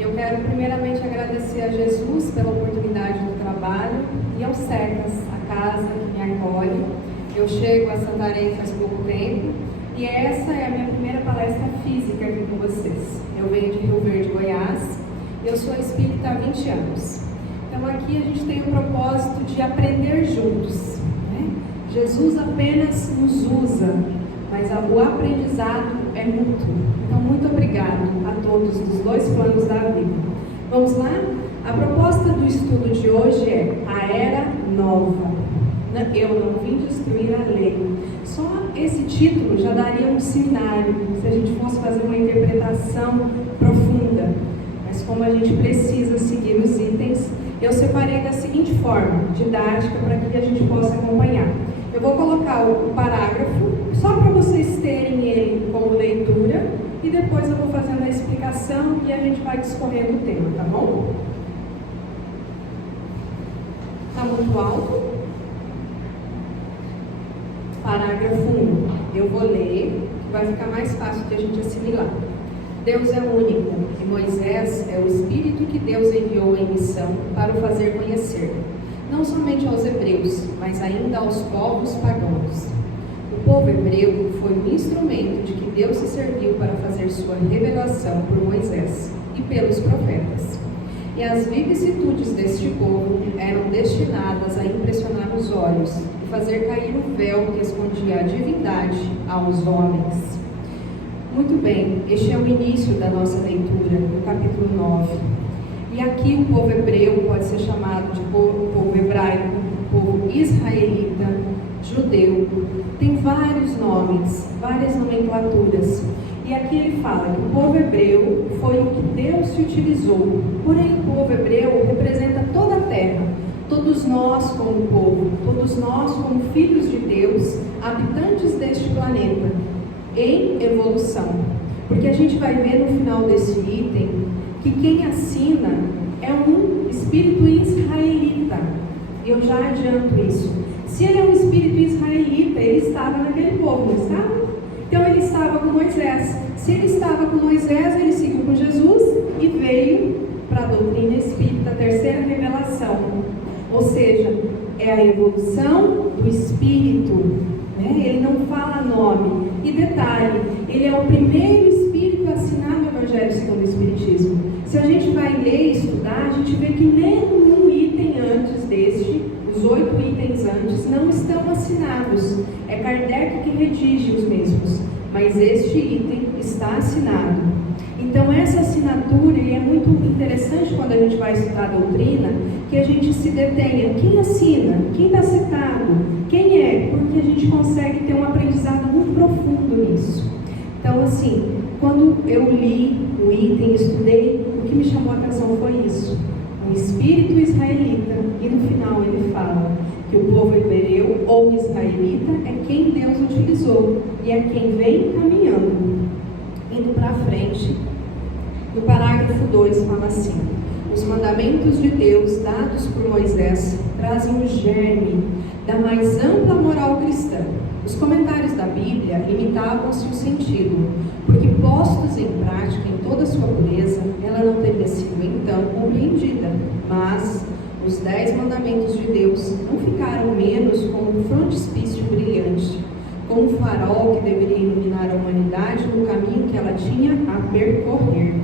Eu quero primeiramente agradecer a Jesus pela oportunidade do trabalho e ao Cercas, a casa que me acolhe. Eu chego a Santarém faz pouco tempo e essa é a minha primeira palestra física aqui com vocês. Eu venho de Rio Verde, Goiás, e eu sou espírita há 20 anos. Então aqui a gente tem o propósito de aprender juntos, né? Jesus apenas nos usa, mas o aprendizado é mútuo. Então muito obrigado a todos dos dois planos da vida. Vamos lá? A proposta do estudo de hoje é a Era Nova. Eu não vim destruir a lei. Só esse título já daria um seminário, se a gente fosse fazer uma interpretação profunda. Mas como a gente precisa seguir os itens, eu separei da seguinte forma, didática, para que a gente possa acompanhar. Eu vou colocar o parágrafo, só para vocês terem ele como leitura, e depois eu vou fazendo a explicação e a gente vai discorrendo o tema, tá bom? Está muito alto? Parágrafo 1. Eu vou ler, que vai ficar mais fácil de a gente assimilar. Deus é único, e Moisés é o Espírito que Deus enviou em missão para o fazer conhecer, não somente aos hebreus, mas ainda aos povos pagãos. O povo hebreu foi um instrumento de que Deus se serviu para fazer sua revelação por Moisés e pelos profetas. E as vicissitudes deste povo eram destinadas a impressionar os olhos e fazer cair o véu que escondia a divindade aos homens. Muito bem, este é o início da nossa leitura, no capítulo 9. E aqui o povo hebreu pode ser chamado de povo hebraico, povo israelita, judeu. Tem vários nomes, várias nomenclaturas. E aqui ele fala que o povo hebreu foi o que Deus se utilizou. Porém, o povo hebreu representa toda a terra. Todos nós como povo, todos nós como filhos de Deus, habitantes deste planeta, em evolução. Porque a gente vai ver no final desse item que quem assina é um espírito israelita. Eu já adianto isso. Se ele é um espírito israelita, ele estava naquele povo, não estava? Então ele estava com Moisés. Se ele estava com Moisés, ele seguiu com Jesus e veio para a doutrina espírita, a terceira revelação. Ou seja, é a evolução do espírito, né? Ele não fala nome. E detalhe, ele é o primeiro espírito a assinar o Evangelho segundo o Espiritismo. Se a gente vai ler e estudar, a gente vê que nenhum item antes deste, os 8 itens antes, não estão assinados. É Kardec que redige os mesmos, mas este item está assinado. Então essa assinatura, e é muito interessante quando a gente vai estudar a doutrina, que a gente se detenha. Quem assina? Quem está citado? Quem é? Porque a gente consegue ter um aprendizado muito profundo nisso. Então assim, quando eu li o item, estudei, o que me chamou a atenção foi isso. Um espírito israelita, e no final ele fala que o povo hebreu ou israelita é quem Deus utilizou e é quem vem caminhando. Indo para frente, no parágrafo 2 fala assim: os mandamentos de Deus dados por Moisés trazem o germe da mais ampla moral cristã. Os comentários da Bíblia limitavam-se o sentido, porque postos em prática em toda a sua pureza, ela não teria sido então compreendida. Mas os 10 mandamentos de Deus não ficaram menos como um frontispício brilhante, como um farol que deveria iluminar a humanidade no caminho que ela tinha a percorrer.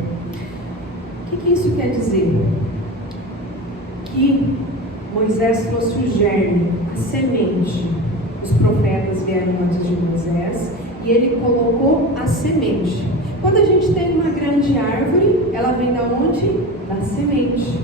O que isso quer dizer? Que Moisés trouxe o germe, a semente. Os profetas vieram antes de Moisés e ele colocou a semente. Quando a gente tem uma grande árvore, ela vem da onde? Da semente.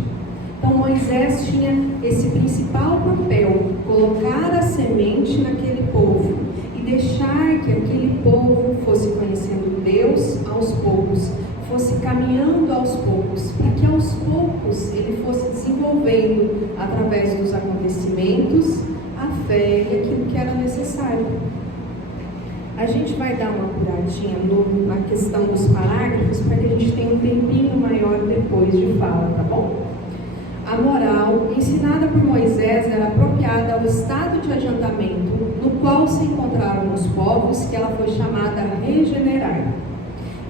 Então Moisés tinha esse principal papel, colocar a semente naquele povo e deixar que aquele povo fosse conhecendo Deus aos poucos, fosse caminhando aos poucos, para que aos poucos ele fosse desenvolvendo, através dos acontecimentos, a fé e aquilo que era necessário. A gente vai dar uma apuradinha na questão dos parágrafos, para que a gente tenha um tempinho maior depois de fala, tá bom? A moral ensinada por Moisés era apropriada ao estado de adiantamento no qual se encontraram os povos que ela foi chamada a regenerar.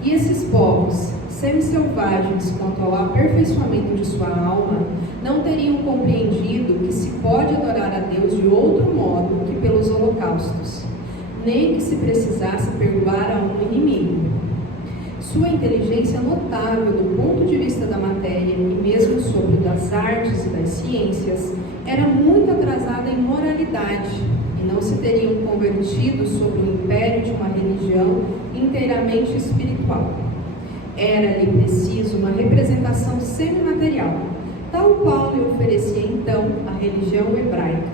E esses povos semi-selvagens quanto ao aperfeiçoamento de sua alma, não teriam compreendido que se pode adorar a Deus de outro modo que pelos holocaustos, nem que se precisasse perdoar a um inimigo. Sua inteligência notável do ponto de vista da matéria e mesmo sobre das artes e das ciências era muito atrasada em moralidade, e não se teriam convertido sob o império de uma religião inteiramente espiritual. Era-lhe preciso uma representação semimaterial, tal qual lhe oferecia então a religião hebraica.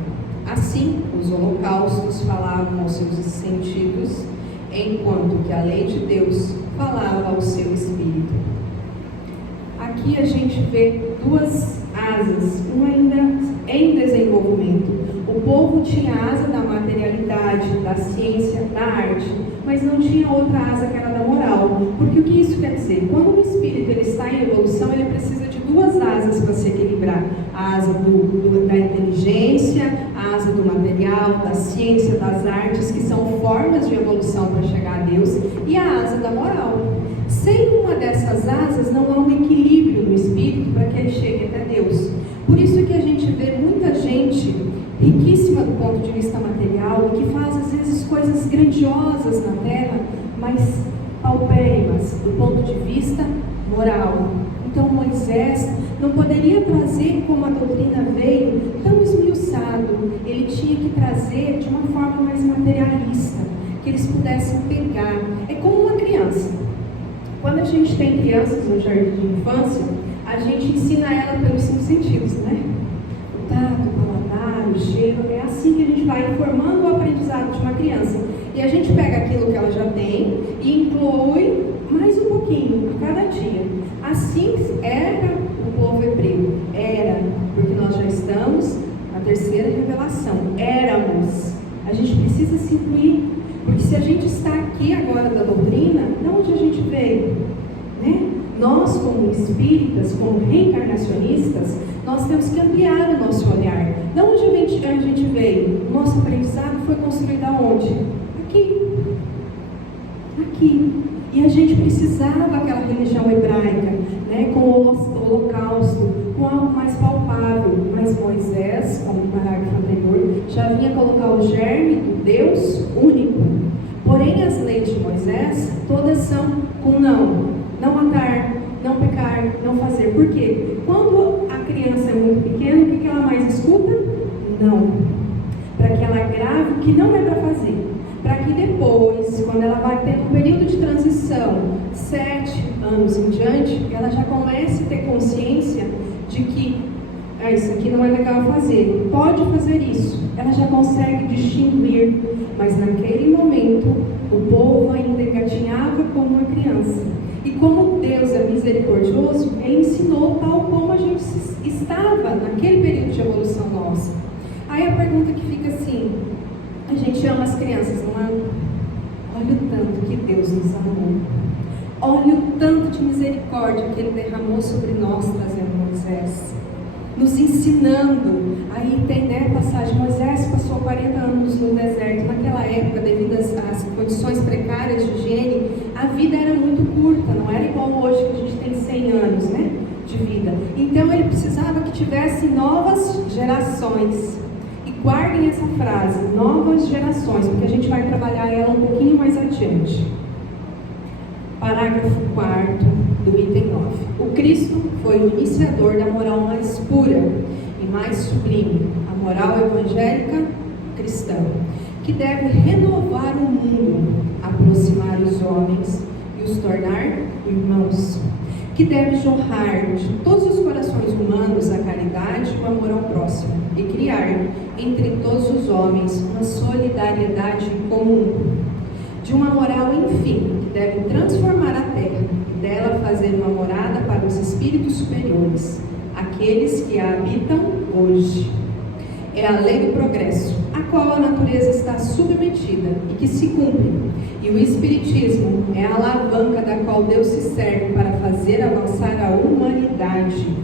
Assim, os holocaustos falavam aos seus sentidos, enquanto que a lei de Deus falava ao seu espírito. Aqui a gente vê duas asas, uma ainda em desenvolvimento. O povo tinha a asa da materialidade, da ciência, da arte, mas não tinha outra asa que era da moral. Porque o que isso quer dizer? Quando o espírito ele está em evolução, ele precisa de duas asas para se equilibrar. A asa da inteligência, a asa do material, da ciência, das artes, que são formas de evolução para chegar a Deus, e a asa da moral. Sem uma dessas asas, não há um equilíbrio no espírito para que ele chegue até Deus. Por isso que a gente vê muita gente riquíssima do ponto de vista material, que faz às vezes coisas grandiosas na terra, mas paupérrimas do ponto de vista moral. Então Moisés não poderia trazer como a doutrina veio, tão esmiuçado. Ele tinha que trazer de uma forma mais materialista, que eles pudessem pegar. É como uma criança. Quando a gente tem crianças no jardim de infância, a gente ensina ela pelos 5 sentidos, né? O tato, o paladar, o cheiro. É assim que a gente vai informando o aprendizado de uma criança. E a gente pega aquilo que ela já tem e inclui mais um pouquinho a cada dia. Assim era o povo hebreu. Era, porque nós já estamos na terceira revelação. Éramos. A gente precisa se incluir. Porque se a gente está aqui agora da doutrina, de onde a gente veio? Né? Nós, como espíritas, como reencarnacionistas, nós temos que ampliar o nosso olhar. De onde a gente veio? O nosso aprendizado foi construído aonde? Aqui. Aqui. E a gente precisava daquela religião hebraica, né, com o holocausto, com algo mais palpável. Mas Moisés, como no parágrafo anterior, já vinha colocar o germe do Deus único. Porém, as leis de Moisés, todas são com não matar, não pecar, não fazer. Por quê? Quando a criança é muito pequena, o que ela mais escuta? Não. Para que ela grave o que não é para fazer. Para que depois, quando ela vai ter um período de transição, 7 anos em diante, ela já comece a ter consciência de que isso aqui não é legal fazer, pode fazer isso. Ela já consegue distinguir, mas naquele momento o povo ainda engatinhava como uma criança. E como Deus é misericordioso, Ele ensinou tal como a gente estava naquele período de evolução nossa. Aí a pergunta que fica assim: a gente ama as crianças, não é? Olha o tanto que Deus nos amou. Olha o tanto de misericórdia que Ele derramou sobre nós, trazendo Moisés, nos ensinando. Aí tem, né, a passagem: Moisés passou 40 anos no deserto. Naquela época, devido às condições precárias de higiene, a vida era muito curta, não era igual hoje que a gente tem 100 anos, né, de vida. Então ele precisava que tivesse novas gerações. E guardem essa frase, novas gerações, porque a gente vai trabalhar ela um pouquinho mais adiante. Parágrafo 4º do item 9. O Cristo foi o iniciador da moral mais pura e mais sublime, a moral evangélica cristã, que deve renovar o mundo, aproximar os homens e os tornar irmãos, que deve jorrar de todos os corações humanos a caridade e o amor ao próximo, e criar entre todos os homens uma solidariedade comum, de uma moral, enfim, que deve transformar a terra e dela fazer uma morada para os espíritos superiores, aqueles que a habitam hoje. É a lei do progresso, a qual a natureza está submetida e que se cumpre, e o Espiritismo é a alavanca da qual Deus se serve para fazer avançar a humanidade.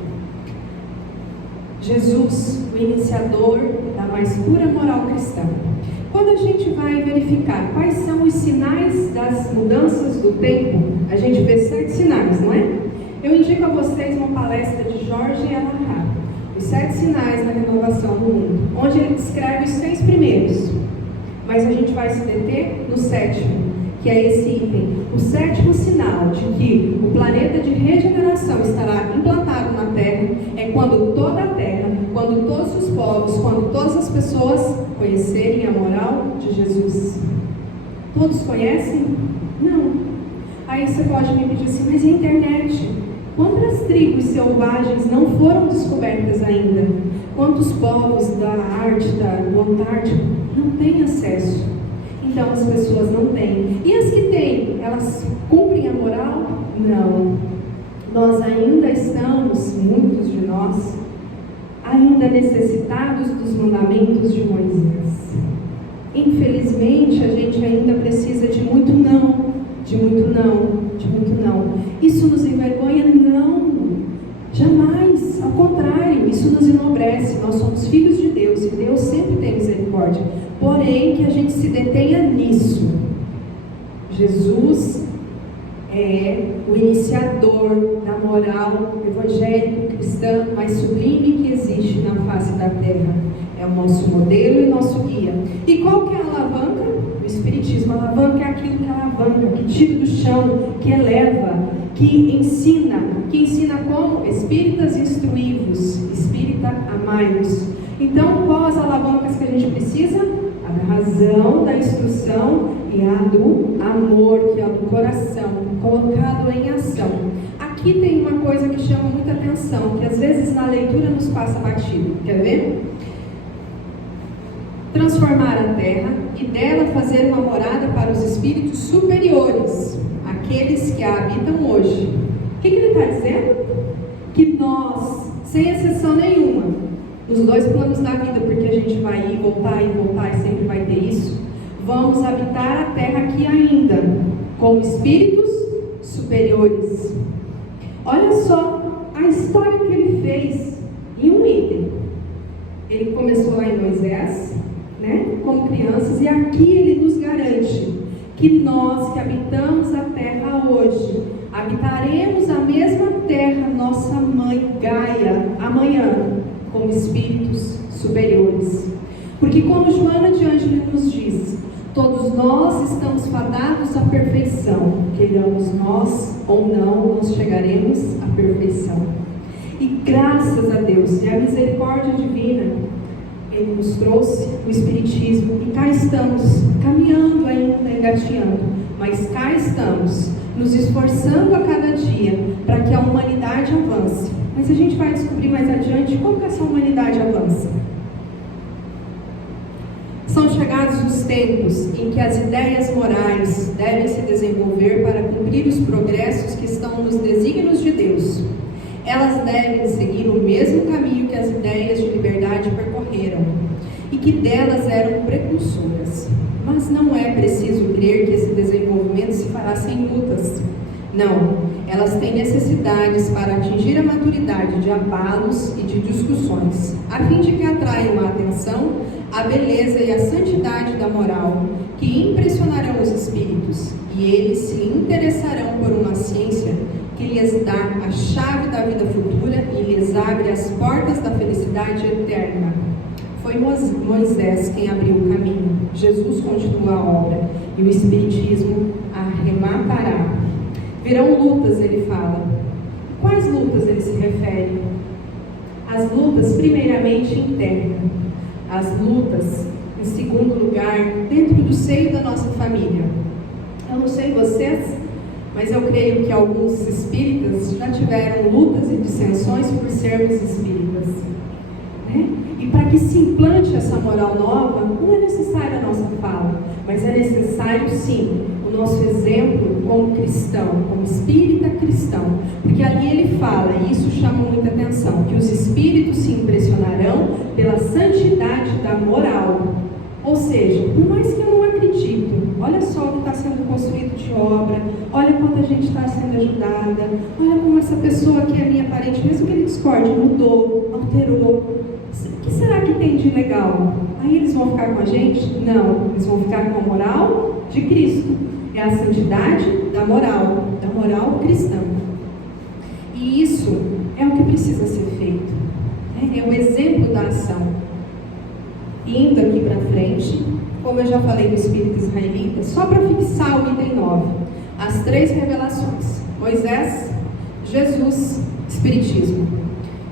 Jesus, o iniciador da mais pura moral cristã. Quando a gente vai verificar quais são os sinais das mudanças do tempo, a gente vê 7 sinais, não é? indico a vocês uma palestra de Jorge Alahá, Os 7 Sinais da Renovação do Mundo, onde ele descreve os 6 primeiros. Mas a gente vai se deter no 7º, que é esse item. O 7º sinal de que o planeta de regeneração estará implantado na Terra é quando toda a Terra, quando todos os povos, quando todas as pessoas conhecerem a moral de Jesus. Todos conhecem? Não. Aí você pode me pedir assim, mas e a internet? Quantas tribos selvagens não foram descobertas ainda? Quantos povos da Ártica, do Antártico, não têm acesso? Então as pessoas não têm. E as que têm, elas cumprem a moral? Não. Nós ainda estamos, muitos de nós, ainda necessitados dos mandamentos de Moisés. Infelizmente, a gente ainda precisa de muito não, de muito não, de muito não. Isso nos envergonha? Não. Jamais. Ao contrário, isso nos enobrece. Nós somos filhos de Deus e Deus sempre tem misericórdia. Porém, que a gente se detenha nisso. Jesus é o iniciador da moral evangélico-cristã mais sublime que existe na face da terra. É o nosso modelo e nosso guia. E qual que é a alavanca? O Espiritismo. A alavanca é aquilo que alavanca, que tira do chão, que eleva, que ensina como? Espíritas instruí-vos, espírita amai-vos. Então, qual as alavancas que a gente precisa? A razão da instrução e a do amor, que é a do coração, colocado em ação. Aqui tem uma coisa que chama muita atenção, que às vezes na leitura nos passa batido. Quer ver? Transformar a terra e dela fazer uma morada para os espíritos superiores, aqueles que a habitam hoje. O que ele está dizendo? Que nós, sem exceção nenhuma, nos 2 planos da vida, porque a gente vai ir, voltar e sempre vai ter isso, vamos habitar a terra aqui ainda, como espíritos superiores. Olha só a história que ele fez em um item. Ele começou lá em Moisés, como crianças, e aqui ele nos garante que nós que habitamos a terra hoje, habitaremos a mesma terra, nossa mãe Gaia, amanhã, como espíritos superiores. Porque como Joana de Ângelo nos diz, todos nós estamos fadados à perfeição, queiramos nós ou não, nós chegaremos à perfeição. E graças a Deus e à misericórdia divina, Ele nos trouxe o Espiritismo e cá estamos, caminhando ainda, engateando, mas cá estamos, nos esforçando a cada dia para que a humanidade avance. Mas a gente vai descobrir mais adiante como que essa humanidade avança. São chegados os tempos em que as ideias morais devem se desenvolver para cumprir os progressos que estão nos desígnios de Deus. Elas devem seguir o mesmo caminho que as ideias de liberdade percorreram e que delas eram precursoras. Mas não é preciso crer que esse desenvolvimento se fará sem lutas. Não, elas têm necessidades para atingir a maturidade de abalos e de discussões, a fim de que atraiam a atenção, a beleza e a santidade da moral, que impressionarão os espíritos, e eles se interessarão por uma ciência que lhes dá a chave da vida futura e lhes abre as portas da felicidade eterna. Foi Moisés quem abriu o caminho, Jesus continua a obra, e o Espiritismo arrematará. Virão lutas, ele fala. Quais lutas ele se refere? As lutas, primeiramente, internas. As lutas, em segundo lugar, dentro do seio da nossa família. Eu não sei vocês, mas eu creio que alguns espíritas já tiveram lutas e dissensões por sermos espíritas. E para que se implante essa moral nova, não é necessária a nossa fala, mas é necessário, sim, o nosso exemplo como cristão, como espírita cristão. Porque ali ele fala, e isso chama muita atenção, que os espíritos se impressionarão pela santidade da moral. Ou seja, por mais que eu não acredito, olha só o que está sendo construído de obra, olha quanta gente está sendo ajudada, olha como essa pessoa que é minha parente, mesmo que ele discorde, mudou, alterou. O que será que tem de legal? Aí eles vão ficar com a gente? Não, eles vão ficar com a moral de Cristo. É a santidade da moral cristã. E isso é o que precisa ser feito, né? É o exemplo da ação. Indo aqui para frente, como eu já falei do espírito israelita, só para fixar o item 9, as 3 revelações: Moisés, Jesus, Espiritismo.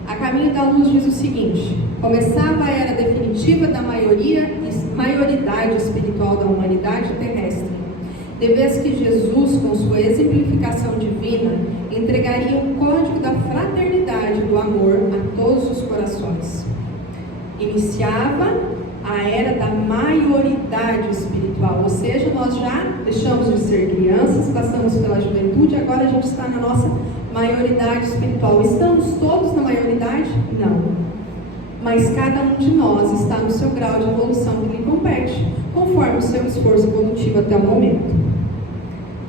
A Caminho da Luz diz o seguinte: começava a era definitiva da maioridade espiritual da humanidade terrestre, de vez que Jesus, com sua exemplificação divina, entregaria o código da fraternidade e do amor a todos os corações. Iniciava a era da maioridade espiritual, ou seja, nós já deixamos de ser crianças, passamos pela juventude, agora a gente está na nossa maioridade espiritual. Estamos todos na maioridade? Não. Mas cada um de nós está no seu grau de evolução que lhe compete, conforme o seu esforço evolutivo até o momento.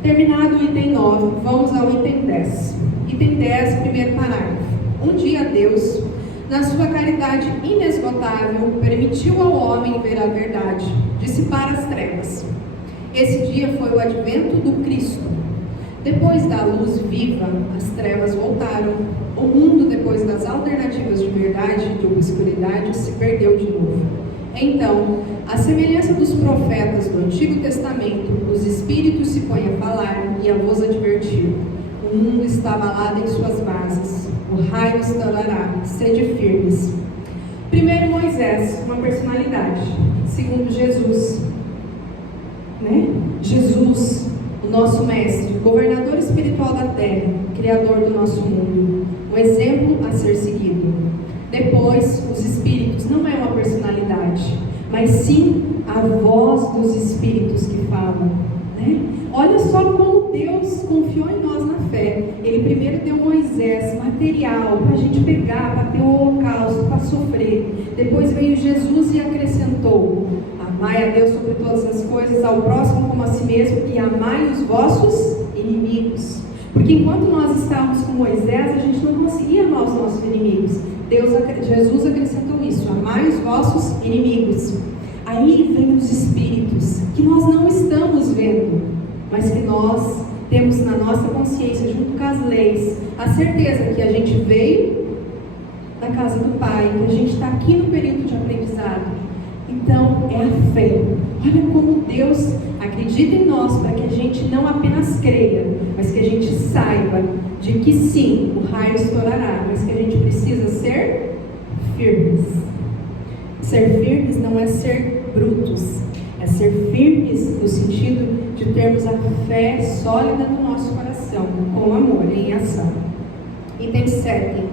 Terminado o item 9, vamos ao item 10. Item 10, primeiro parágrafo. Um dia Deus, na sua caridade inesgotável, permitiu ao homem ver a verdade, dissipar as trevas. Esse dia foi o advento do Cristo. Depois da luz viva, as trevas voltaram. O mundo, depois das alternativas de verdade e de obscuridade, se perdeu de novo. Então, à semelhança dos profetas do Antigo Testamento, os Espíritos se põem a falar e a vos advertir. O mundo está abalado em suas bases. O raio estourará. Sede firmes. Primeiro, Moisés, uma personalidade. Segundo, Jesus, né? Jesus, o nosso mestre, governador espiritual da terra, criador do nosso mundo, um exemplo a ser seguido. Depois, os espíritos, não é uma personalidade, mas sim a voz dos espíritos que falam, né? Olha só como Deus confiou em nós na fé. Ele primeiro deu Moisés, material, para a gente pegar, para ter o holocausto, para sofrer. Depois veio Jesus e acrescentou: amai a Deus sobre todas as coisas, ao próximo como a si mesmo, e amai os vossos inimigos. Porque enquanto nós estávamos com Moisés, a gente não conseguia amar os nossos inimigos. Jesus acrescentou isso: amai os vossos inimigos. Aí vem os espíritos, que nós não estamos vendo, mas que nós temos na nossa consciência, junto com as leis, a certeza que a gente veio da casa do Pai, que a gente está aqui no período de aprendizado. Então, é a fé. Olha como Deus acredita em nós, para que a gente não apenas creia, mas que a gente saiba de que sim, o raio estourará, mas que a gente precisa ser firmes. Ser firmes não é ser brutos, é ser firmes no sentido de termos a fé sólida no nosso coração, com amor e em ação. Item 7.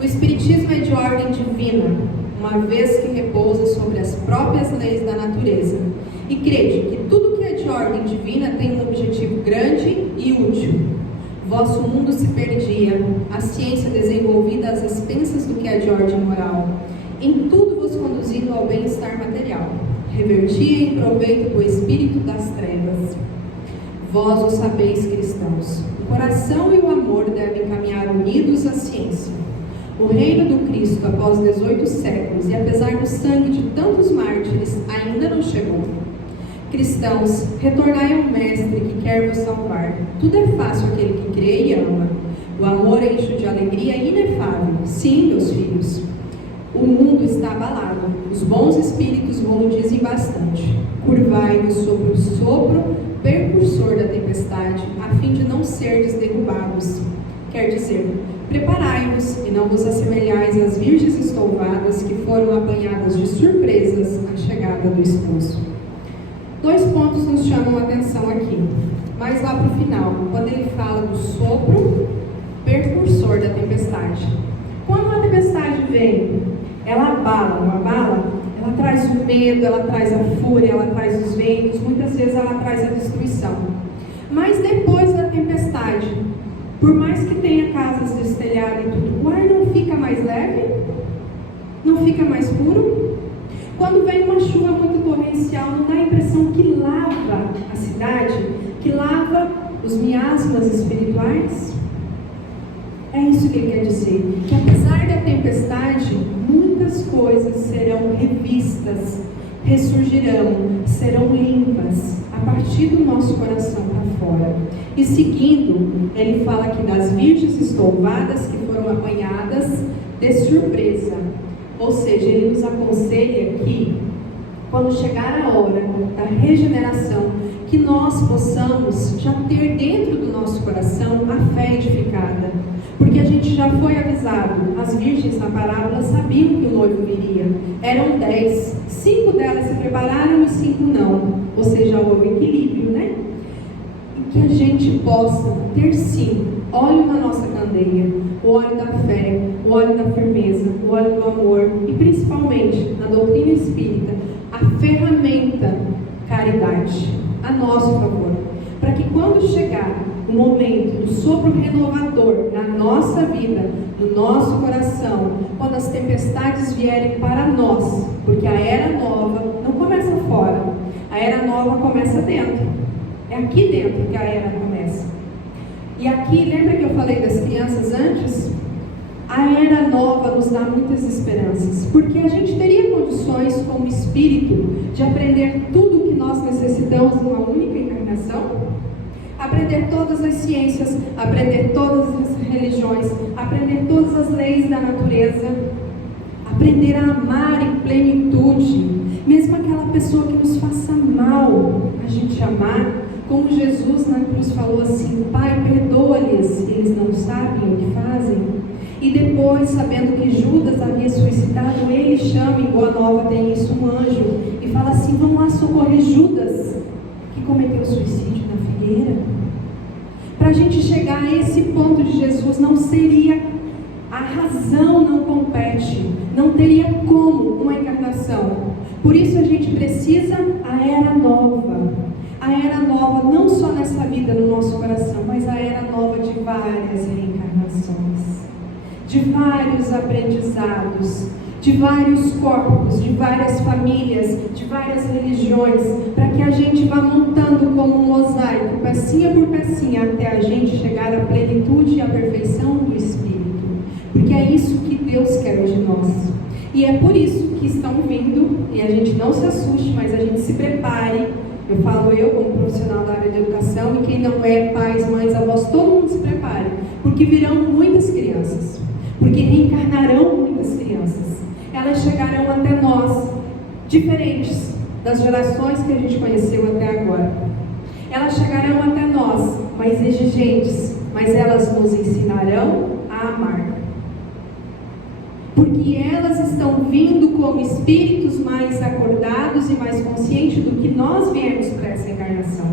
O Espiritismo é de ordem divina, uma vez que repousa sobre as próprias leis da natureza. E crede que tudo que é de ordem divina tem um objetivo grande e útil. Vosso mundo se perdia, a ciência desenvolvida às expensas do que é de ordem moral, em tudo vos conduzindo ao bem-estar material. Revertia em proveito do espírito das trevas. Vós o sabeis, cristãos. O coração e o amor devem caminhar unidos à ciência. O reino do Cristo, após 18 séculos, e apesar do sangue de tantos mártires, ainda não chegou. Cristãos, retornai ao Mestre que quer vos salvar. Tudo é fácil àquele que crê e ama. O amor enche de alegria inefável. Sim, meus filhos. O mundo está abalado. Os bons espíritos vos dizem bastante. Curvai-vos sobre o sopro percursor da tempestade, a fim de não serdes derrubados. Quer dizer, preparai-vos e não vos assemelhais às virgens estouvadas que foram apanhadas de surpresas à chegada do esposo. 2 pontos nos chamam a atenção aqui. Mas lá para o final, quando ele fala do sopro percursor da tempestade. Quando uma tempestade vem, ela abala, não abala? Ela traz o medo, ela traz a fúria, ela traz os ventos, muitas vezes ela traz a destruição. Mas depois da tempestade, por mais que tenha casas destelhadas e tudo, o ar não fica mais leve? Não fica mais puro? Quando vem uma chuva muito torrencial, não dá a impressão que lava a cidade, que lava os miasmas espirituais? É isso que ele quer dizer, que apesar da tempestade, muitas coisas serão revistas ressurgirão, serão limpas a partir do nosso coração para fora. E seguindo, ele fala aqui das virgens estouvadas que foram apanhadas de surpresa. Ou seja, ele nos aconselha que quando chegar a hora da regeneração, que nós possamos já ter dentro do nosso coração a fé edificada. Porque a gente já foi avisado, as virgens na parábola sabiam que o noivo viria. Eram 10, 5 delas se prepararam e 5 não. Ou seja, houve equilíbrio, né? E que a gente possa ter sim, óleo na nossa candeia, o óleo da fé, o óleo da firmeza, o óleo do amor e principalmente, na doutrina espírita, a ferramenta caridade a nosso favor, para que quando chegar o momento do sopro renovador na nossa vida, no nosso coração, quando as tempestades vierem para nós, porque a era nova não começa fora, a era nova começa dentro, é aqui dentro que a era começa. E aqui, lembra que eu falei das crianças antes? A era nova nos dá muitas esperanças, porque a gente teria condições como espírito de aprender tudo o que nós necessitamos numa única encarnação, aprender todas as ciências, aprender todas as religiões, aprender todas as leis da natureza, aprender a amar em plenitude, mesmo aquela pessoa que nos faça mal, a gente amar, como Jesus na cruz falou assim: Pai, perdoa-lhes, eles não sabem o que fazem. E depois, sabendo que Judas havia suicidado, ele chama, em Boa Nova tem isso, um anjo, e fala assim: vamos lá socorrer Judas, que cometeu suicídio na figueira. Para a gente chegar a esse ponto de Jesus, não seria, a razão não compete, não teria como uma encarnação. Por isso a gente precisa a era nova. A era nova, não só nessa vida, no nosso coração, mas a era nova de várias reencarnações, de vários aprendizados, de vários corpos, de várias famílias, de várias religiões, para que a gente vá montando como um mosaico, pecinha por pecinha, até a gente chegar à plenitude e à perfeição do Espírito. Porque é isso que Deus quer de nós. E é por isso que estão vindo, e a gente não se assuste, mas a gente se prepare. Eu falo eu como profissional da área de educação, e quem não é, pais, mães, avós, todo mundo se prepare, porque virão muitas crianças, porque reencarnarão muitas crianças. Elas chegarão até nós, diferentes das gerações que a gente conheceu até agora. Elas chegarão até nós, mais exigentes, mas elas nos ensinarão a amar. Porque elas estão vindo como espíritos mais acordados e mais conscientes do que nós viemos para essa encarnação.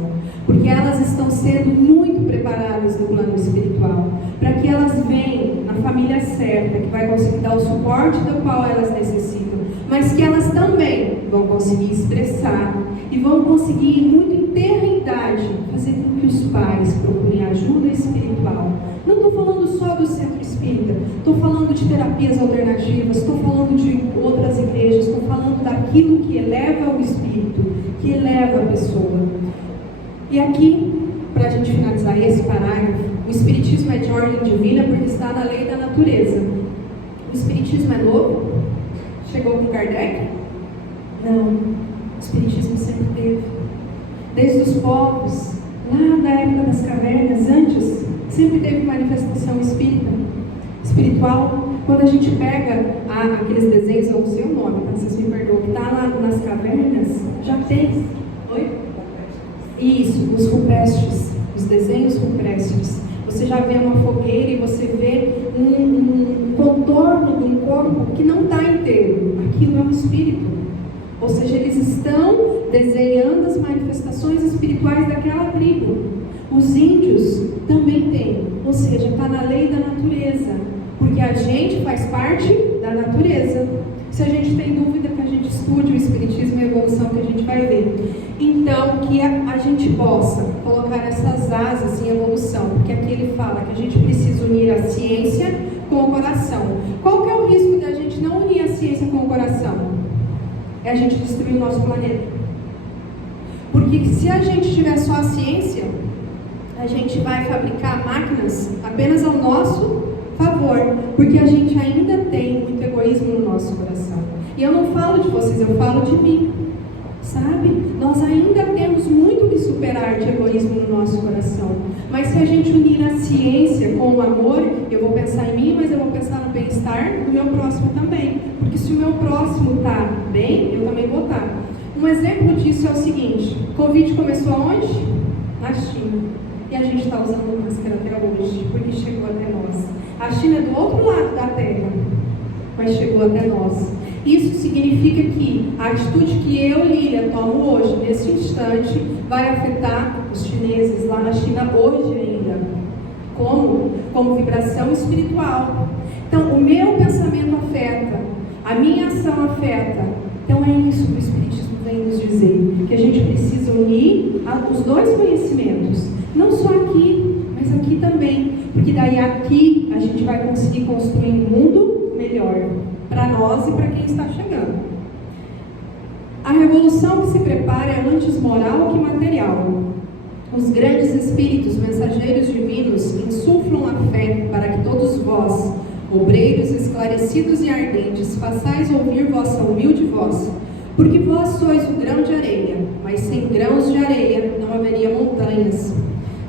Porque elas estão sendo muito preparadas no plano espiritual, para que elas venham na família certa, que vai conseguir dar o suporte do qual elas necessitam, mas que elas também vão conseguir expressar e vão conseguir, muito em tenra idade, fazer com que os pais procurem ajuda espiritual. Não estou falando só do centro espírita, estou falando de terapias alternativas, estou falando de outras igrejas, estou falando daquilo que eleva o espírito, que eleva a pessoa. E aqui, para a gente finalizar esse parágrafo, o Espiritismo é de ordem divina porque está na lei da natureza. O Espiritismo é novo? Chegou com Kardec? Não, o Espiritismo sempre teve. Desde os povos, lá da época das cavernas, antes, sempre teve manifestação espiritual. Quando a gente pega aqueles desenhos, eu não sei o nome, tá? Vocês me perdoam, que está lá nas cavernas, já tem. Oi? Isso, os rupestres, os desenhos rupestres. Você já vê uma fogueira e você vê um contorno de um corpo que não está inteiro. Aquilo é um espírito. Ou seja, eles estão desenhando as manifestações espirituais daquela tribo. Os índios também têm. Ou seja, está na lei da natureza. Porque a gente faz parte da natureza. Se a gente tem dúvida, que a gente estude o Espiritismo e a evolução, que a gente vai ver. Então, que a gente possa colocar essas asas em evolução, porque aqui ele fala que a gente precisa unir a ciência com o coração. Qual que é o risco de a gente não unir a ciência com o coração? É a gente destruir o nosso planeta. Porque se a gente tiver só a ciência, a gente vai fabricar máquinas apenas ao nosso favor, porque a gente ainda tem muito egoísmo no nosso coração. E eu não falo de vocês, eu falo de mim. Sabe? Nós ainda temos muito que superar de egoísmo no nosso coração. Mas se a gente unir a ciência com o amor, eu vou pensar em mim, mas eu vou pensar no bem-estar do meu próximo também. Porque se o meu próximo está bem, eu também vou estar. Um exemplo disso é o seguinte: o Covid começou onde? Na China. E a gente está usando máscara até hoje, porque chegou até nós. A China é do outro lado da Terra, mas chegou até nós. Isso significa que a atitude que eu, Lília, tomo hoje, nesse instante, vai afetar os chineses lá na China hoje ainda. Como? Como vibração espiritual. Então, o meu pensamento afeta, a minha ação afeta. Então, é isso que o Espiritismo vem nos dizer, que a gente precisa unir os dois conhecimentos. Não só aqui, mas aqui também. Porque daí aqui a gente vai conseguir construir um mundo melhor para nós e para quem está chegando. A revolução que se prepara é antes moral que material. Os grandes espíritos mensageiros divinos insuflam a fé para que todos vós, obreiros esclarecidos e ardentes, façais ouvir vossa humilde voz. Porque vós sois o grão de areia, mas sem grãos de areia não haveria montanhas.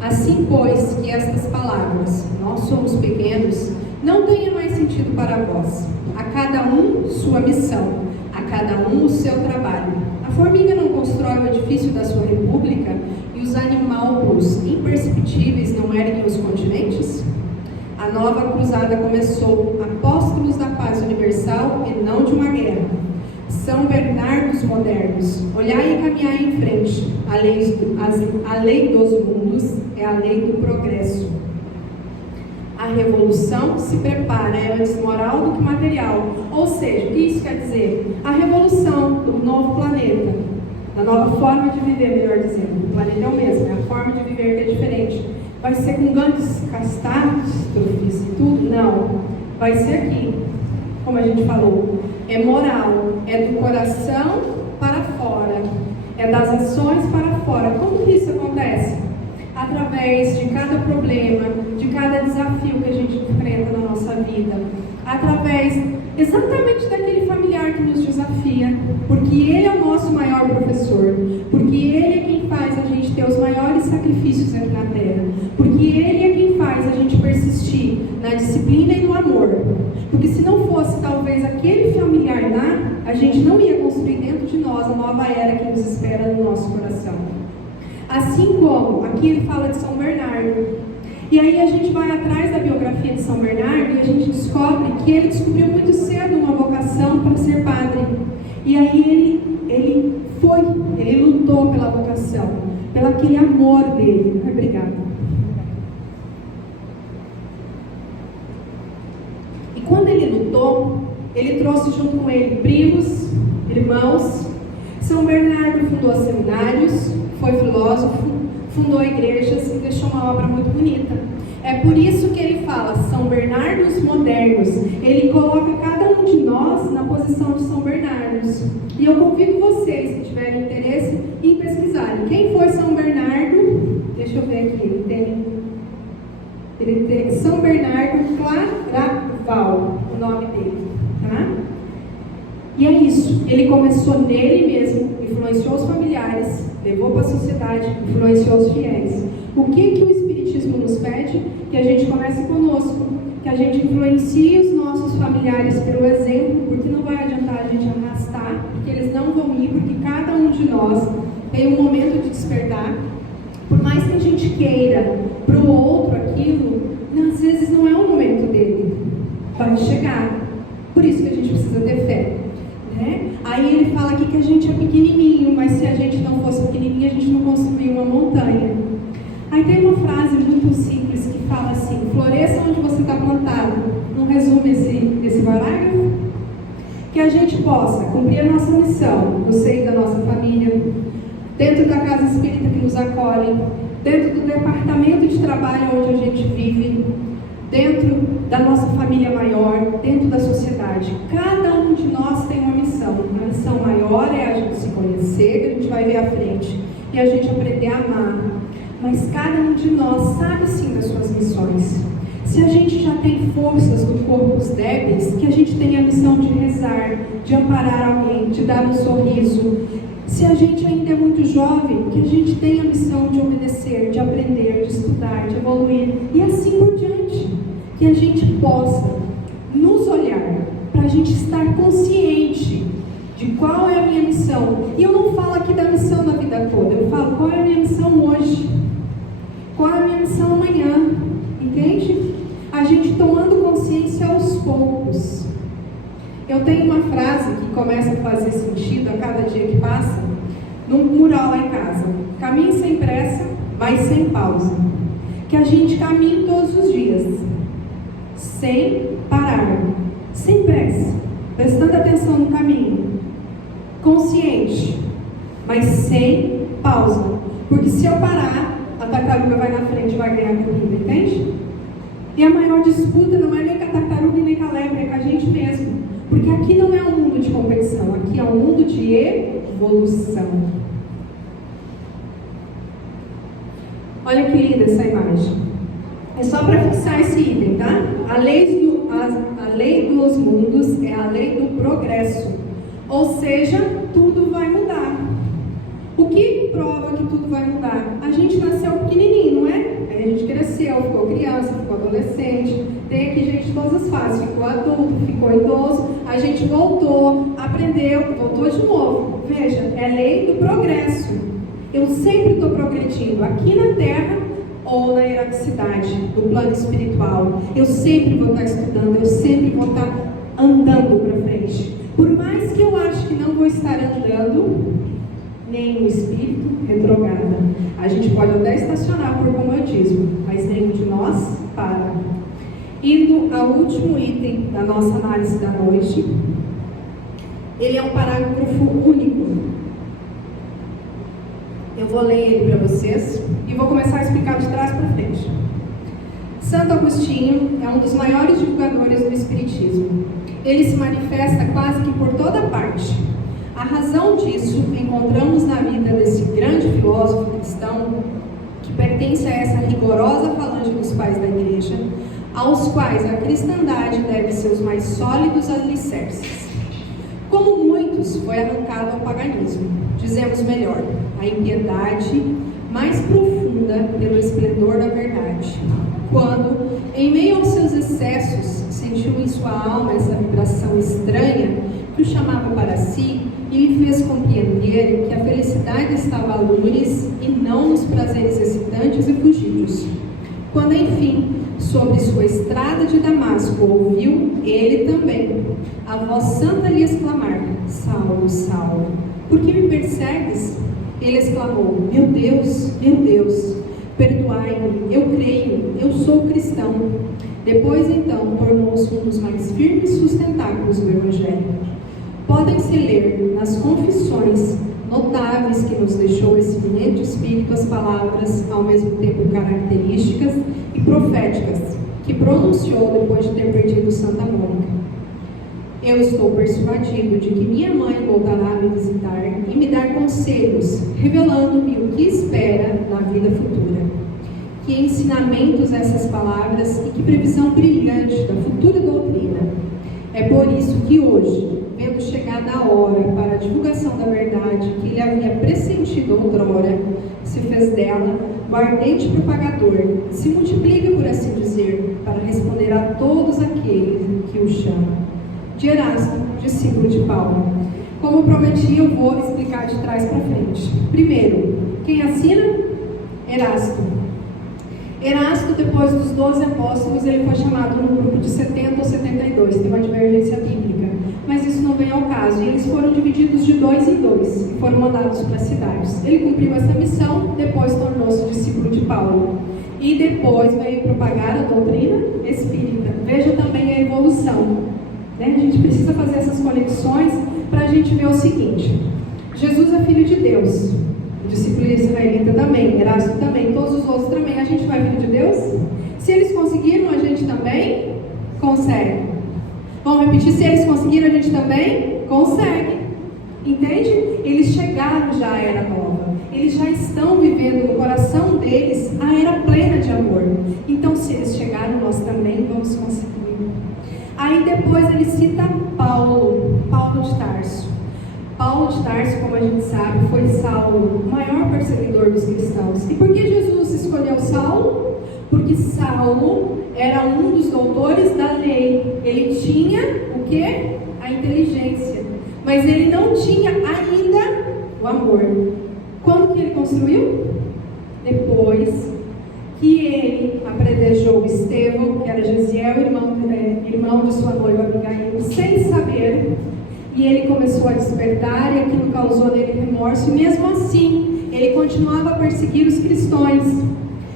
Assim, pois, que estas palavras, nós somos pequenos, não tenha mais sentido para vós. A cada um sua missão, a cada um o seu trabalho. A formiga não constrói o edifício da sua república e os animalcos imperceptíveis não erguem os continentes? A nova cruzada começou, apóstolos da paz universal e não de uma guerra. São Bernardos modernos, olhai e caminhai em frente. A lei dos mundos é a lei do progresso. A revolução se prepara, é antes moral do que material. Ou seja, o que isso quer dizer? A revolução do novo planeta, da nova forma de viver, melhor dizendo. O planeta é o mesmo, é a forma de viver que é diferente. Vai ser com grandes catástrofes e tudo? Não. Vai ser aqui, como a gente falou. É moral, é do coração para fora, é das ações para fora. Como que isso acontece? Através de cada problema, de cada desafio que a gente enfrenta na nossa vida, através exatamente daquele familiar que nos desafia, porque ele é o nosso maior professor, porque ele é quem faz a gente ter os maiores sacrifícios aqui na Terra, porque ele é quem faz a gente persistir na disciplina e no amor, porque se não fosse talvez aquele familiar lá, a gente não ia construir dentro de nós a nova era que nos espera no nosso coração. Assim como, aqui ele fala de São Bernardo. E aí a gente vai atrás da biografia de São Bernardo e a gente descobre que ele descobriu muito cedo uma vocação para ser padre. E aí ele lutou pela vocação, pelo aquele amor dele. Obrigada. E quando ele lutou, ele trouxe junto com ele primos, irmãos. São Bernardo fundou seminários, foi filósofo, fundou igrejas e deixou uma obra muito bonita. É por isso que ele fala São Bernardos modernos. Ele coloca cada um de nós na posição de São Bernardos. E eu convido vocês, que tiverem interesse, em pesquisarem. Quem foi São Bernardo? Deixa eu ver aqui. Ele tem São Bernardo Claraval, o nome dele. Tá? E é isso. Ele começou nele mesmo, influenciou os familiares, levou para a sociedade, influenciou os fiéis. O que o Espiritismo nos pede? Que a gente comece conosco, que a gente influencie os nossos familiares pelo exemplo, porque não vai adiantar a gente arrastar, porque eles não vão ir, porque cada um de nós tem um momento de despertar. Por mais que a gente queira para o outro aquilo, às vezes não é o momento dele. Vai chegar. Por isso que a gente precisa ter fé. Aí ele fala aqui que a gente é pequenininho, mas se a gente não fosse pequenininho, a gente não construía uma montanha. Aí tem uma frase muito simples que fala assim: floresça onde você está plantado. Não resume esse parágrafo? Que a gente possa cumprir a nossa missão no seio da nossa família, dentro da casa espírita que nos acolhe, dentro do departamento de trabalho onde a gente vive, dentro da nossa família maior, dentro da sociedade. Cada um de nós tem uma missão. A missão maior é a gente se conhecer, que a gente vai ver à frente, e a gente aprender a amar. Mas cada um de nós sabe sim das suas missões, Se a gente já tem forças no corpo dos débeis, que a gente tenha a missão de rezar, de amparar alguém, de dar um sorriso. Se a gente ainda é muito jovem, que a gente tenha a missão de obedecer, de aprender, de estudar, de evoluir, e assim por diante. Que a gente possa nos olhar, para a gente estar consciente de qual é a minha missão. E eu não falo aqui da missão da vida toda, eu falo qual é a minha missão hoje, qual é a minha missão amanhã, entende? A gente tomando consciência aos poucos. Eu tenho uma frase que começa a fazer sentido a cada dia que passa, num mural lá em casa: caminhe sem pressa, mas sem pausa. Que a gente caminhe todos os dias, sem parar, sem pressa, prestando atenção no caminho, consciente, mas sem pausa. Porque se eu parar, a tartaruga vai na frente e vai ganhar a corrida, entende? E a maior disputa não é nem com a tartaruga e nem com a lebre, é com a gente mesmo. Porque aqui não é um mundo de competição, aqui é um mundo de evolução. Olha que linda essa imagem. É só para fixar esse item, tá? A lei dos mundos é a lei do progresso. Ou seja, tudo vai mudar. O que prova que tudo vai mudar? A gente nasceu pequenininho, não é? Aí a gente cresceu, ficou criança, ficou adolescente. Tem aqui gente de todas as fases. Ficou adulto, ficou idoso. A gente voltou, aprendeu, voltou de novo. Veja, é lei do progresso. Eu sempre estou progredindo aqui na Terra ou na erraticidade, no plano espiritual. Eu sempre vou estar estudando, eu sempre vou estar andando para frente. Por mais que eu ache que não vou estar andando, nem o espírito retrograda. A gente pode até estacionar por comodismo, mas nenhum de nós para. Indo ao último item da nossa análise da noite, ele é um parágrafo único. Eu vou ler ele para vocês e vou começar a explicar de trás para frente. Santo Agostinho é um dos maiores divulgadores do Espiritismo. Ele se manifesta quase que por toda parte. A razão disso encontramos na vida desse grande filósofo cristão, que pertence a essa rigorosa falange dos pais da Igreja, aos quais a cristandade deve seus mais sólidos alicerces. Como muitos, foi arrancado ao paganismo, dizemos melhor, a impiedade mais profunda pelo esplendor da verdade. Quando, em meio aos seus excessos, sentiu em sua alma essa vibração estranha que o chamava para si e lhe fez compreender que a felicidade estava a lures e não nos prazeres excitantes e fugidos. Quando, enfim, sobre sua estrada de Damasco, ouviu, ele também, a voz santa lhe exclamar: Saulo, Saulo, por que me persegues? Ele exclamou: meu Deus, perdoai-me, eu creio, eu sou cristão. Depois, então, tornou-se um dos mais firmes sustentáculos do Evangelho. Podem-se ler nas confissões notáveis que nos deixou esse eminente espírito as palavras, ao mesmo tempo características e proféticas, que pronunciou depois de ter perdido Santa Mônica. Eu estou persuadido de que minha mãe voltará a me visitar e me dar conselhos, revelando-me o que espera na vida futura. Que ensinamentos essas palavras e que previsão brilhante da futura doutrina. É por isso que hoje, vendo chegada a hora para a divulgação da verdade que ele havia pressentido outrora, se fez dela o ardente propagador, se multiplica, por assim dizer, para responder a todos aqueles que o chamam. De Erasto, discípulo de Paulo. Como prometi, eu vou explicar de trás para frente. Primeiro, quem assina? Erasto. Erasto, depois dos 12 apóstolos, ele foi chamado no grupo de 70 ou 72, tem uma divergência bíblica, mas isso não vem ao caso, e eles foram divididos de 2 em 2, e foram mandados para cidades. Ele cumpriu essa missão, depois tornou-se discípulo de Paulo, e depois veio propagar a doutrina espírita. Veja também a evolução, né? A gente precisa fazer essas conexões para a gente ver o seguinte: Jesus é filho de Deus, o discípulo israelita também, Erasto também, todos os outros também. A gente não é filho de Deus? Se eles conseguiram, a gente também consegue. Vamos repetir: se eles conseguiram, a gente também consegue. Entende? Eles chegaram já à era nova. Eles já estão vivendo no coração deles a era plena de amor. Então, se eles chegaram, nós também depois ele cita Paulo de Tarso. Paulo de Tarso, como a gente sabe, foi Saulo, o maior perseguidor dos cristãos. E por que Jesus escolheu Saulo? Porque Saulo era um dos doutores da lei. Ele tinha o quê? A inteligência. Mas ele não tinha ainda o amor. Quando que ele construiu? Depois que ele apredejou Estevão, que era Gesiel, irmão de sua noiva Abigail, sem saber, e ele começou a despertar, e aquilo causou nele remorso, e mesmo assim, ele continuava a perseguir os cristãos,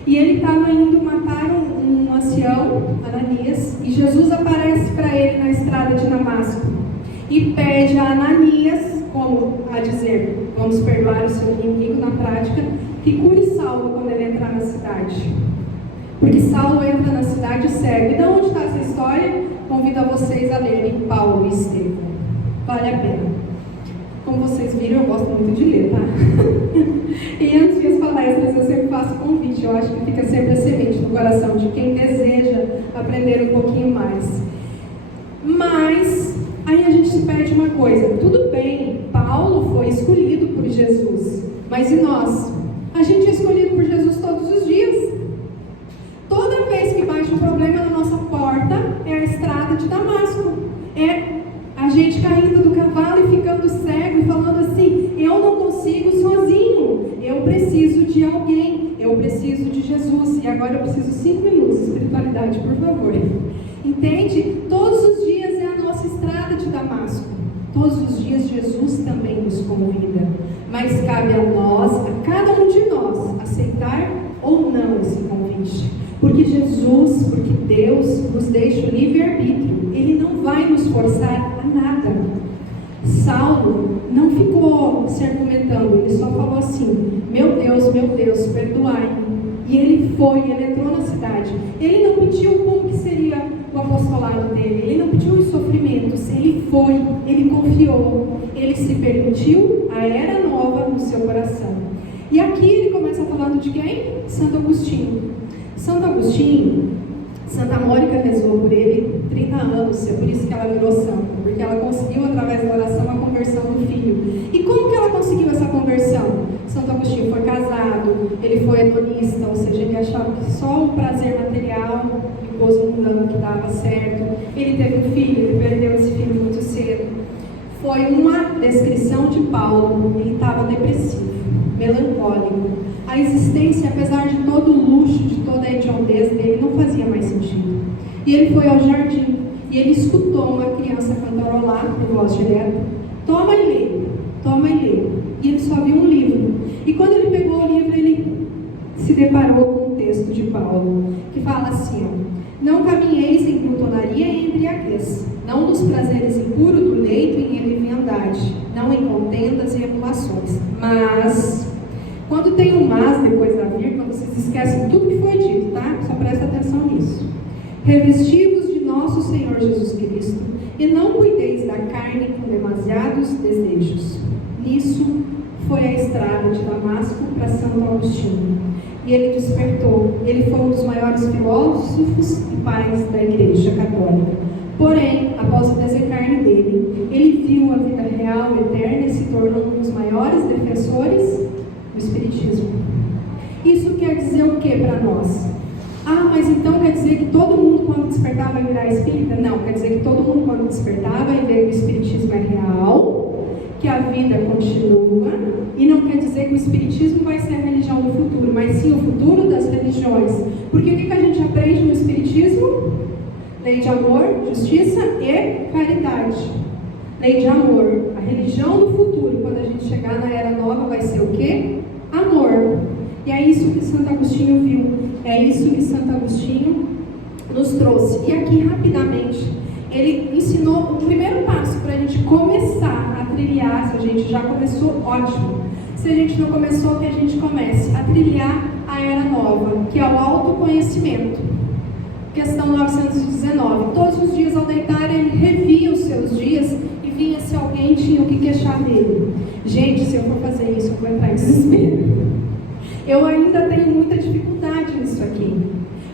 e ele estava indo matar um ancião, Ananias, e Jesus aparece para ele na estrada de Damasco, e pede a Ananias, como a dizer, vamos perdoar o seu inimigo na prática, que cure Saulo quando ele entrar na cidade. Porque Saulo entra na cidade cego. E de onde está essa história? Convido a vocês a lerem Paulo e Estevão. Vale a pena. Como vocês viram, eu gosto muito de ler, tá? E antes de as palestras, eu sempre faço convite. Eu acho que fica sempre a semente no coração de quem deseja aprender um pouquinho mais. Mas aí a gente se perde uma coisa. Tudo bem, Paulo foi escolhido por Jesus. Mas e nós? A gente é escolhido por Jesus todos os dias. Toda vez que bate um problema na nossa porta, é a estrada de Damasco. É a gente caindo do cavalo e ficando cego e falando assim, eu não consigo sozinho. Eu preciso de alguém. Eu preciso de Jesus. E agora eu preciso 5 minutos de espiritualidade, por favor. Entende? Todos os dias é a nossa estrada de Damasco. Todos os dias Jesus também nos convida. Mas cabe a nós, a cada um de nós, aceitar ou não esse convite. Porque Jesus, porque Deus nos deixa o livre-arbítrio. Ele não vai nos forçar a nada. Saulo não ficou se argumentando, ele só falou assim, meu Deus, perdoai-me. E ele foi, ele entrou na cidade. Ele não pediu como que seria o apostolado dele, ele não pediu os sofrimentos, ele foi, ele confiou, ele se permitiu a era nova no seu coração. E aqui ele começa falando de quem? Santo Agostinho. Santo Agostinho, Santa Mônica rezou por ele 30 anos, é por isso que ela virou santa, porque ela conseguiu através da oração a conversão do filho. E como que ela conseguiu essa conversão? Santo Agostinho foi casado, ele foi hedonista, ou seja, ele achava que só o prazer material e o gozo mundano que dava certo. Ele teve um filho, ele perdeu esse filho muito cedo. Foi uma descrição de Paulo, ele estava depressivo, melancólico. A existência, apesar de todo o luxo, de toda a hediondez dele, não fazia mais sentido. E ele foi ao jardim, e ele escutou uma criança cantarolar, com voz direta, toma e lê. E ele só viu um livro. E quando ele pegou o livro, ele se deparou com um texto de Paulo, que fala assim, não caminheis em glutonaria e embriaguez, não nos prazeres impuros do leito e em leviandade, não em contendas e emulações, mas... Quando tem um mas depois da vírgula, vocês esquecem tudo que foi dito, tá? Só presta atenção nisso. Revestivos de nosso Senhor Jesus Cristo, e não cuideis da carne com demasiados desejos. Nisso foi a estrada de Damasco para Santo Agostinho. E ele despertou. Ele foi um dos maiores filósofos e pais da Igreja Católica. Porém, após o desencarne dele, ele viu a vida real, eterna, e se tornou um dos maiores defensores do Espiritismo. Isso quer dizer o que para nós? Mas então quer dizer que todo mundo quando despertar vai virar espírita? Não, quer dizer que todo mundo quando despertar vai ver que o Espiritismo é real, que a vida continua, e não quer dizer que o Espiritismo vai ser a religião do futuro, mas sim o futuro das religiões. Porque o que a gente aprende no Espiritismo? Lei de amor, justiça e caridade. Lei de amor. A religião do futuro, quando a gente chegar na Era Nova, vai ser o quê? Amor. E é isso que Santo Agostinho viu. É isso que Santo Agostinho nos trouxe. E aqui, rapidamente, ele ensinou o primeiro passo para a gente começar a trilhar. Se a gente já começou, ótimo. Se a gente não começou, que a gente comece a trilhar a Era Nova, que é o autoconhecimento. Questão 919. Todos os dias ao deitar, ele revia os seus dias e vinha se alguém tinha o que queixar dele. Gente, se eu for fazer isso, eu vou entrar em desespero. Eu ainda tenho muita dificuldade nisso aqui.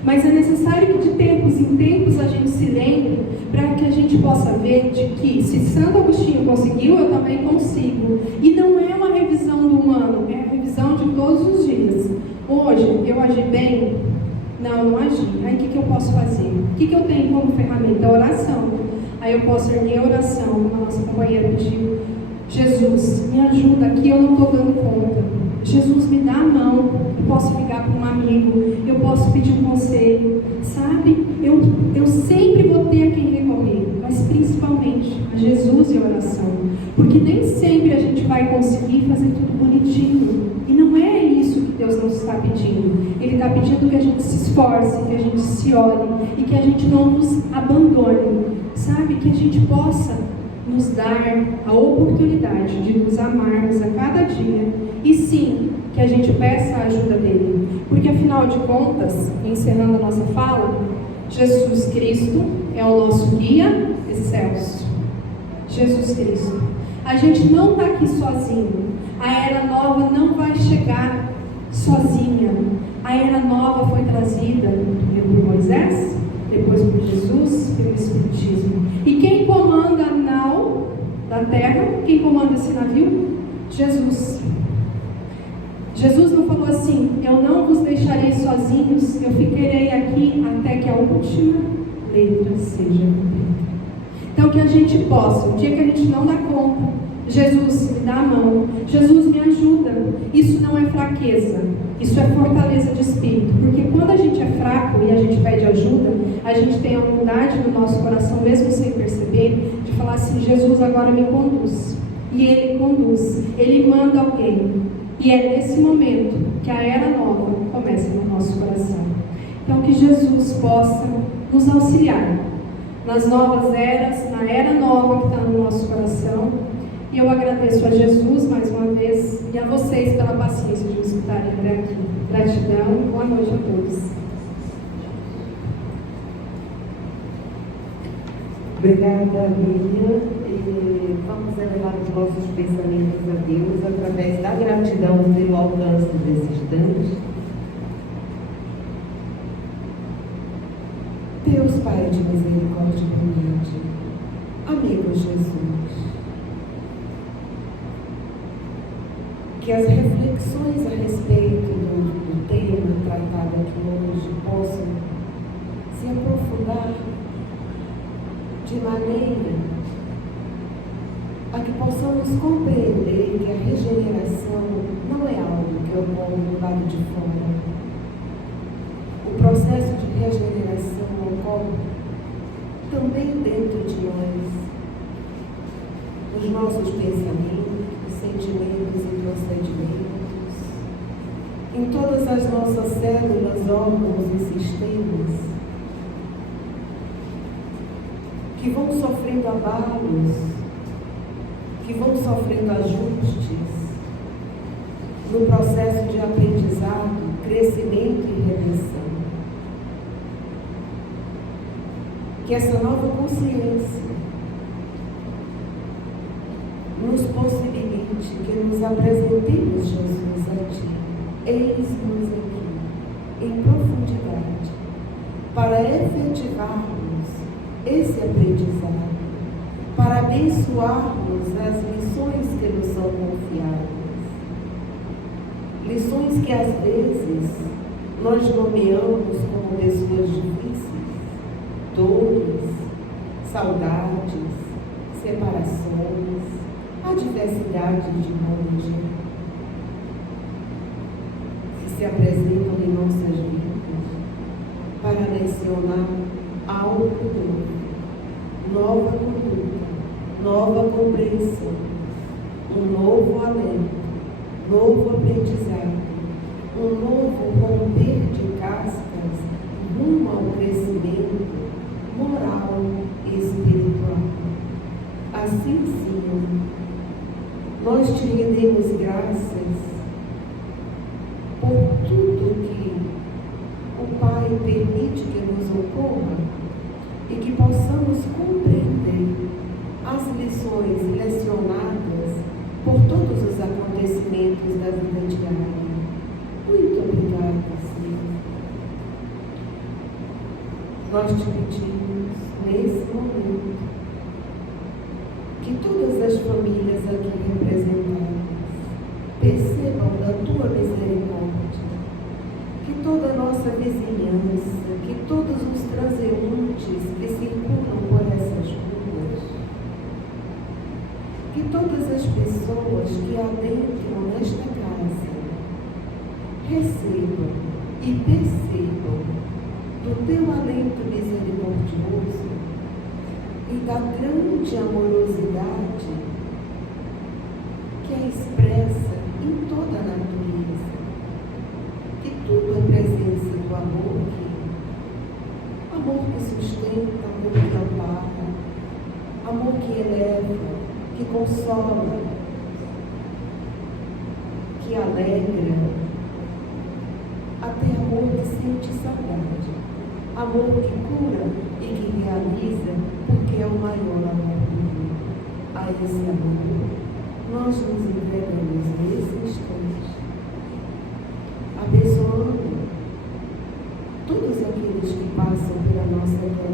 Mas é necessário que de tempos em tempos a gente se lembre, para que a gente possa ver de que se Santo Agostinho conseguiu, eu também consigo. E não é uma revisão do humano, é a revisão de todos os dias. Hoje, eu agi bem? Não agi. Aí o que eu posso fazer? O que eu tenho como ferramenta? A oração. Aí eu posso erguer a oração, como a nossa companheira pediu. Jesus, me ajuda aqui, eu não estou dando conta. Jesus, me dá a mão. Eu posso ligar para um amigo, eu posso pedir um conselho, sabe? Eu sempre vou ter a quem recorrer, mas principalmente a Jesus e a oração, porque nem sempre a gente vai conseguir fazer tudo bonitinho, e não é isso que Deus nos está pedindo. Ele está pedindo que a gente se esforce, que a gente se olhe e que a gente não nos abandone, sabe? Que a gente possa nos dar a oportunidade de nos amarmos a cada dia, e sim, que a gente peça a ajuda dele, porque afinal de contas, encerrando a nossa fala, Jesus Cristo é o nosso guia excelso. Jesus Cristo. A gente não está aqui sozinho. A era nova não vai chegar sozinha. A era nova foi trazida por Moisés, depois por Jesus, pelo Espiritismo. E quem comanda a nau da terra, quem comanda esse navio? Jesus. Jesus não falou assim: eu não vos deixarei sozinhos, eu ficarei aqui até que a última letra seja cumprida. Então que a gente possa, o dia que a gente não dá conta, Jesus, me dá a mão, Jesus, me ajuda. Isso não é fraqueza, isso é fortaleza de espírito, porque quando a gente é fraco e a gente pede ajuda, a gente tem a humildade no nosso coração, mesmo sem perceber, de falar assim: Jesus, agora me conduz. E Ele conduz, Ele manda alguém. E é nesse momento que a era nova começa no nosso coração. Então que Jesus possa nos auxiliar nas novas eras, na era nova que está no nosso coração. E eu agradeço a Jesus mais uma vez e a vocês pela paciência de me escutarem até aqui. Gratidão, boa noite a todos. Obrigada, Miriam. Vamos elevar os nossos pensamentos a Deus através da gratidão pelo alcance desses dons. Deus Pai de misericórdia e bondade, amigo Jesus, que as reflexões a respeito do tema tratado aqui hoje possam se aprofundar de maneira a que possamos compreender que a regeneração não é algo que ocorre do lado de fora. O processo de regeneração ocorre também dentro de nós, nos nossos pensamentos, sentimentos e procedimentos, em todas as nossas células, órgãos e sistemas, que vão sofrendo abalos, que vão sofrendo ajustes no processo de aprendizado, crescimento e redenção. Que essa nova consciência nos possibilite que nos apresentemos, Jesus, a Ti. Eis-nos aqui, em profundidade, para efetivarmos esse aprendizado, para abençoarmos as lições que nos são confiadas. Lições que às vezes nós nomeamos como pessoas difíceis, dores, saudades, separações, adversidade de modo que se apresentam em nossas vidas para lecionar algo novo, nova conduta, nova compreensão, um novo alento, novo aprendizado, um novo romper de cascas rumo ao crescimento moral e espiritual. Assim, Senhor, nós te rendemos graças por tudo que o Pai permite que nos ocorra e que possamos compreender as lições lecionadas por todos os acontecimentos da vida diária. Muito obrigada, Senhor. nós te pedimos, nesse momento, que todas as famílias aqui representadas percebam da tua misericórdia, que toda a nossa vizinhança, que todos os transeuntes que circulam por essas ruas, que todas as pessoas que adentram nesta casa recebam e percebam do teu alento misericordioso e da grande amorosidade que é expressa em toda a natureza, que tudo é presença do amor que sustenta, amor que ampara, amor que eleva, que consola, que alegra, até amor que sente saudade, amor que cura e que realiza, porque é o maior amor do mundo. A esse amor nós nos entregamos nesse instante, abençoando todos aqueles que passam pela nossa casa,